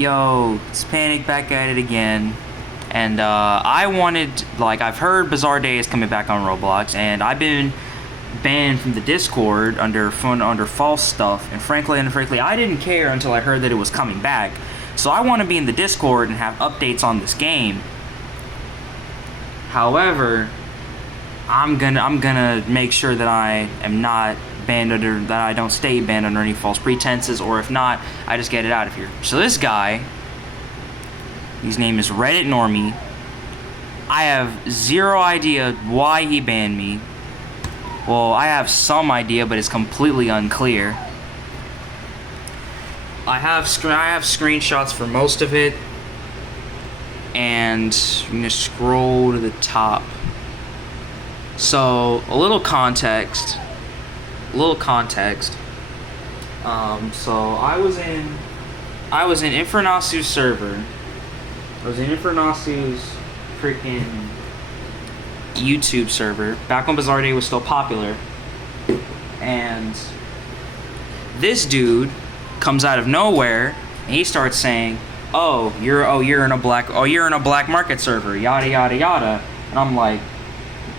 Yo, it's Panic back at it again. And I wanted, like, I've heard Bizarre Day is coming back on Roblox, and I've been banned from the Discord under false stuff. And frankly, I didn't care until I heard that it was coming back. So I want to be in the Discord and have updates on this game. However, I'm gonna make sure that I am not banned under, that I don't stay banned under any false pretenses, or if not, I just get it out of here. So this guy, his name is Reddit Normie. I have zero idea why he banned me. Well, I have some idea, but it's completely unclear. I have screenshots for most of it, and I'm gonna scroll to the top. So a little context. So I was in Infernasu's server. I was in Infernasu's freaking YouTube server back when Bizarre Day was still popular, and this dude comes out of nowhere and he starts saying, you're in a black market server, yada yada yada. And I'm like,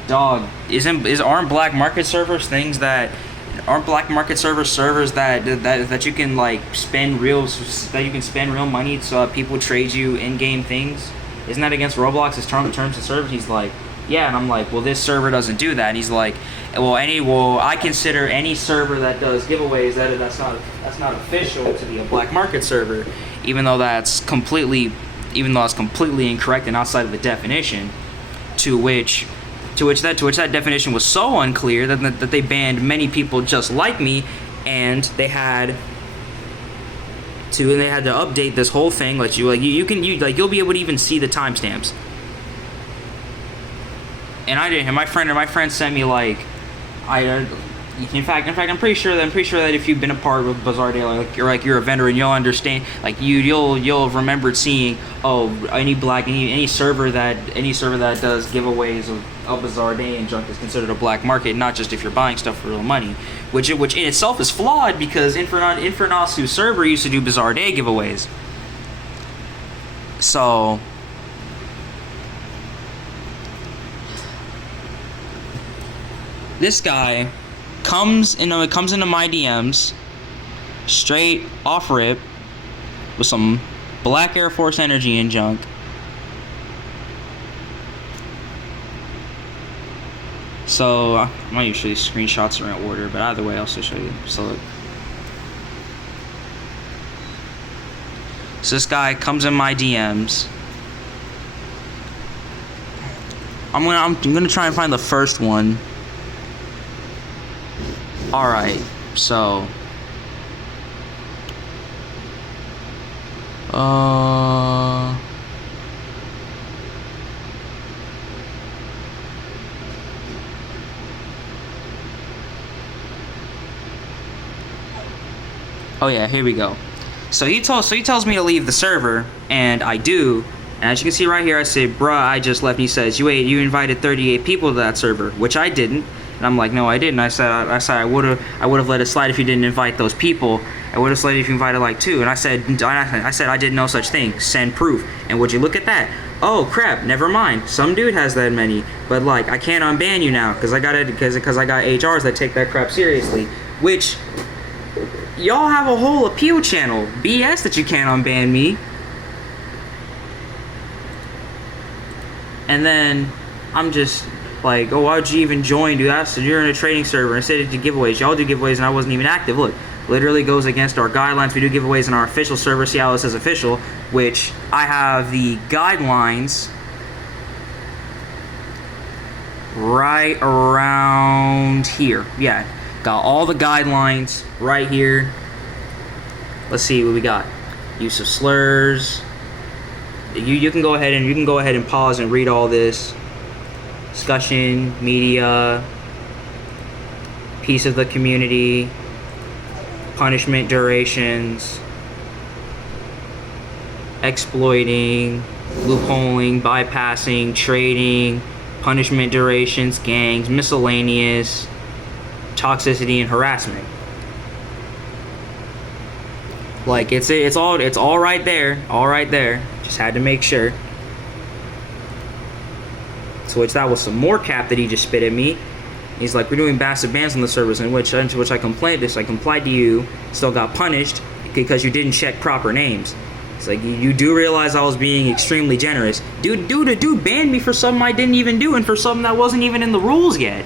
dog, aren't black market servers things that servers that you can like spend real money so people trade you in-game things? Isn't that against Roblox's terms of service? He's like, yeah. And I'm like, well, this server doesn't do that. And he's like, I consider any server that does giveaways that's not official to be a black market server, even though that's completely incorrect and outside of the definition. To which that definition was so unclear that they banned many people just like me, and they had to update this whole thing. You'll be able to even see the timestamps. And I didn't. And my friend sent me in fact, I'm pretty sure that if you've been a part of Bizarre Day, you're a vendor, and you'll understand, you'll have remembered seeing, any server that does giveaways of Bizarre Day and junk is considered a black market, not just if you're buying stuff for real money, which in itself is flawed, because Infernasu's server used to do Bizarre Day giveaways. So this guy comes into my DMs straight off rip with some black Air Force energy and junk. So I might usually screenshots are in order, but either way I'll still show you. So this guy comes in my DMs. I'm gonna try and find the first one. Alright, so oh yeah, here we go. So he tells me to leave the server, and I do. And as you can see right here, I say, bruh, I just left. And he says, you invited 38 people to that server, which I didn't. And I'm like, no, I didn't. I said I would have let it slide if you didn't invite those people. I would have slid if you invited like 2. And I said I did no such thing. Send proof. And would you look at that? Oh crap, never mind. Some dude has that many, but I can't unban you now because I got HRs that take that crap seriously. Which y'all have a whole appeal channel. BS that you can't unban me. And then I'm just like, oh, why'd you even join, dude? I said, you're in a trading server. Instead of giveaways, y'all do giveaways, and I wasn't even active. Look, literally goes against our guidelines. We do giveaways in our official server. See how it says official, which I have the guidelines right around here. Yeah, got all the guidelines right here. Let's see what we got. Use of slurs. You can go ahead and pause and read all this. Discussion, media, piece of the community, punishment durations, exploiting, loopholing, bypassing, trading, punishment durations, gangs, miscellaneous, toxicity, and harassment. Like it's all right there, all right there. Just had to make sure. So which that was some more cap that he just spit at me. He's like, we're doing massive bans on the servers, in which I complained. I complied to you, still got punished because you didn't check proper names. It's like, you do realize I was being extremely generous. Dude banned me for something I didn't even do, and for something that wasn't even in the rules yet.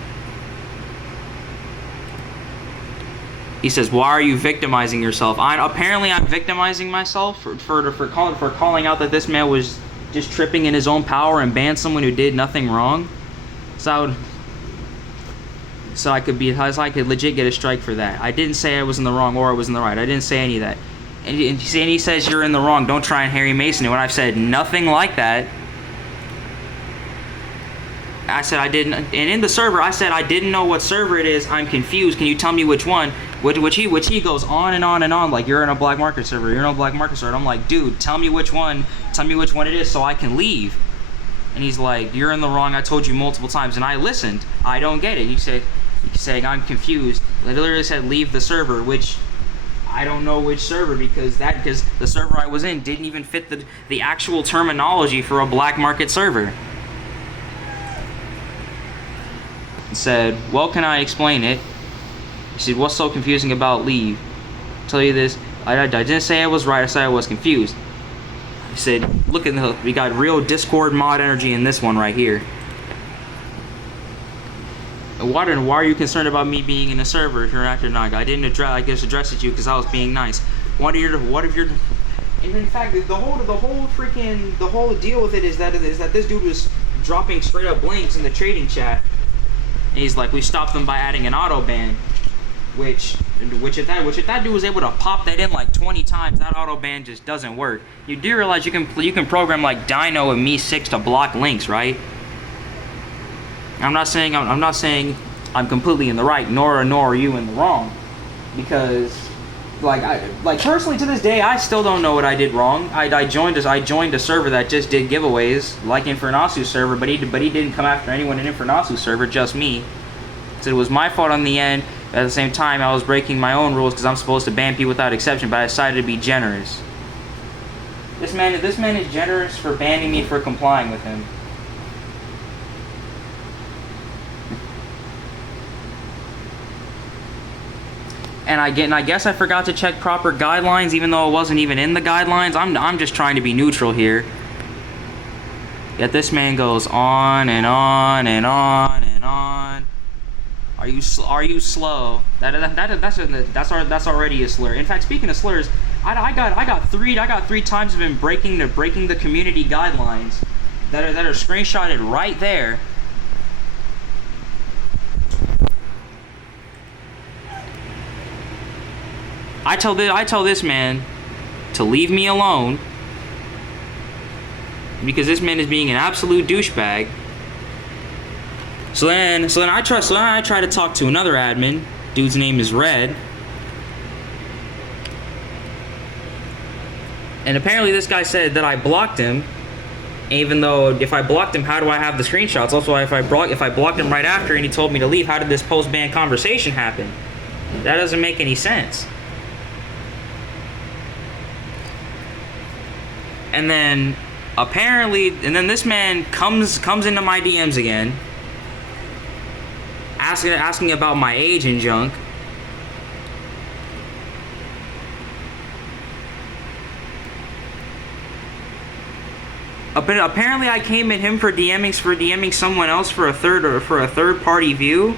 He says, why are you victimizing yourself? Apparently I'm victimizing myself for calling out that this man was just tripping in his own power and banned someone who did nothing wrong. So I could legit get a strike for that. I didn't say I was in the wrong or I was in the right. I didn't say any of that. And he says you're in the wrong. Don't try and Harry Mason it. When I've said nothing like that. I said I didn't, and in the server I said I didn't know what server it is. I'm confused. Can you tell me which one? Which he goes on and on and on, like, you're in a black market server. You're in a black market server. I'm like, dude, tell me which one. Tell me which one it is so I can leave. And he's like, you're in the wrong. I told you multiple times, and I listened. I don't get it. He's saying I'm confused. I literally said leave the server, which I don't know which server because the server I was in didn't even fit the actual terminology for a black market server. Said, well, can I explain it? He said, what's so confusing about leave? I'll tell you this, I didn't say I was right, I said I was confused. He said, look at we got real Discord mod energy in this one right here. Why are you concerned about me being in a server if you're an active Naga? I didn't address it to you because I was being nice. What if you're and in fact the whole deal with it is that this dude was dropping straight up blinks in the trading chat. And he's like, we stopped them by adding an auto ban, which if that dude was able to pop that in like 20 times, that auto ban just doesn't work. You do realize you can program like Dino and Me6 to block links, right? I'm not saying I'm completely in the right, nor are you in the wrong, because like personally to this day I still don't know what I did wrong. I joined a server that just did giveaways like Infernasu's server, but he didn't come after anyone in Infernasu's server, just me. So it was my fault on the end. At the same time, I was breaking my own rules because I'm supposed to ban people without exception, but I decided to be generous. This man is generous for banning me for complying with him. And I guess I forgot to check proper guidelines, even though it wasn't even in the guidelines. I'm just trying to be neutral here. Yet this man goes on and on and on and on. Are you slow? That's already a slur. In fact, speaking of slurs, I got three times of him breaking the community guidelines that are screenshotted right there. I tell this man to leave me alone because this man is being an absolute douchebag. So then I try to talk to another admin. Dude's name is Red. And apparently this guy said that I blocked him. Even though if I blocked him, how do I have the screenshots? Also, if I blocked him right after and he told me to leave, how did this post-ban conversation happen? That doesn't make any sense. And then this man comes into my DMs again, asking about my age and junk. Apparently, I came at him for DMing someone else for a third party view,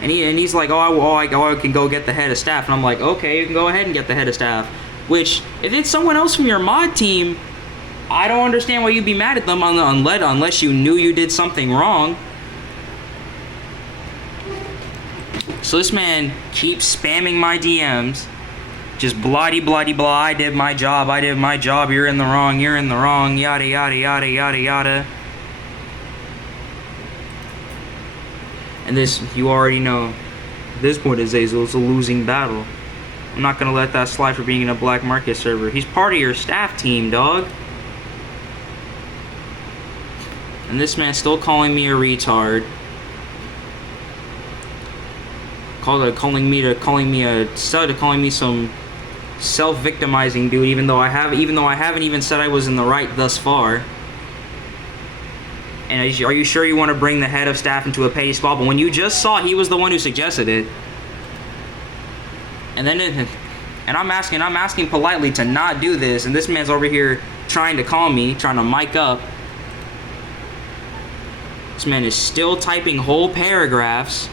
and he's like, I can go get the head of staff, and I'm like, okay, you can go ahead and get the head of staff. Which, if it's someone else from your mod team, I don't understand why you'd be mad at them unless you knew you did something wrong. So this man keeps spamming my DMs, just bloody blah, I did my job, you're in the wrong, yada yada yada yada yada. And this, you already know, at this point in Zazel, it's a losing battle. I'm not gonna let that slide for being in a black market server. He's part of your staff team, dog. And this man's still calling me a retard. Calling me some self-victimizing, dude. Even though I haven't even said I was in the right thus far. And are you sure you want to bring the head of staff into a petty spot? But when you just saw he was the one who suggested it, and I'm asking politely to not do this, and this man's over here trying to call me, trying to mic up. This man is still typing whole paragraphs,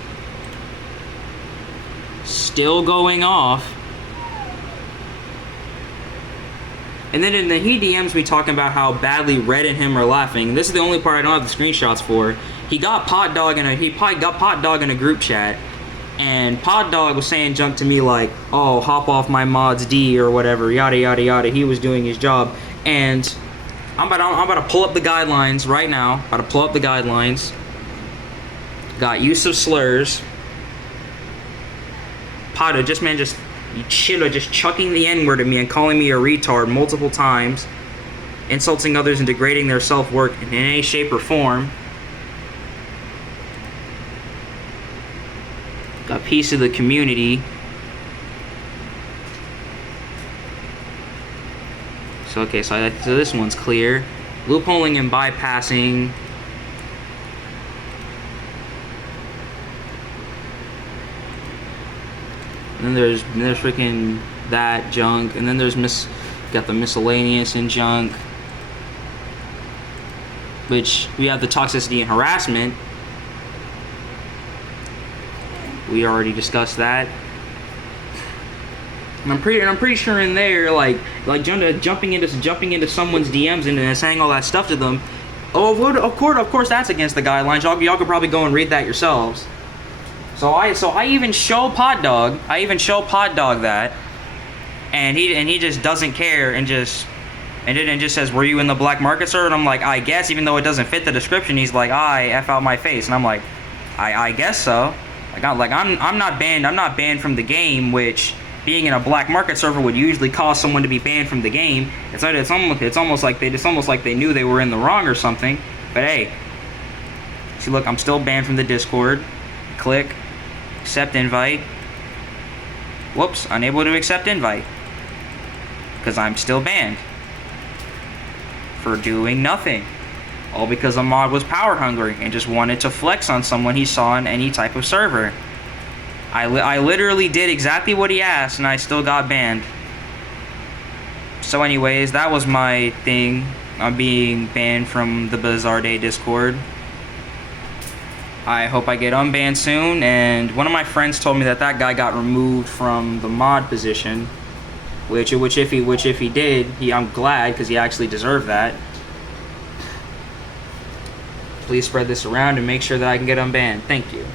still going off. And then he DMs me talking about how badly Red and him are laughing. This is the only part I don't have the screenshots for. He got Pot Dog in a group chat, and Pot Dog was saying junk to me like, "Oh, hop off my mods D or whatever, yada yada yada." He was doing his job, and I'm about to pull up the guidelines right now. About to pull up the guidelines. Got use of slurs. Pot just chucking the N-word at me and calling me a retard multiple times, insulting others and degrading their self-worth in any shape or form. A piece of the community. So okay, so this one's clear. Loopholing and bypassing. And then there's freaking that junk, and then there's got the miscellaneous and junk, which we have the toxicity and harassment. We already discussed that. And I'm pretty sure in there, like jumping into someone's DMs and saying all that stuff to them. Oh, of course that's against the guidelines. Y'all could probably go and read that yourselves. So I even show Pot Dog that, and he just doesn't care and just says, "Were you in the black market, sir?" And I'm like, "I guess," even though it doesn't fit the description. He's like, "I F out my face," and I'm like, I guess so. I'm not banned from the game, which being in a black market server would usually cause someone to be banned from the game. It's almost like they knew they were in the wrong or something. But hey, see, look, I'm still banned from the Discord. Click. Accept invite. Whoops, unable to accept invite. Because I'm still banned. For doing nothing. All because a mod was power hungry and just wanted to flex on someone he saw in any type of server. I literally did exactly what he asked and I still got banned. So anyways, that was my thing on being banned from the Bizarre Day Discord. I hope I get unbanned soon, and one of my friends told me that guy got removed from the mod position, which if he did, I'm glad, because he actually deserved that. Please spread this around and make sure that I can get unbanned. Thank you.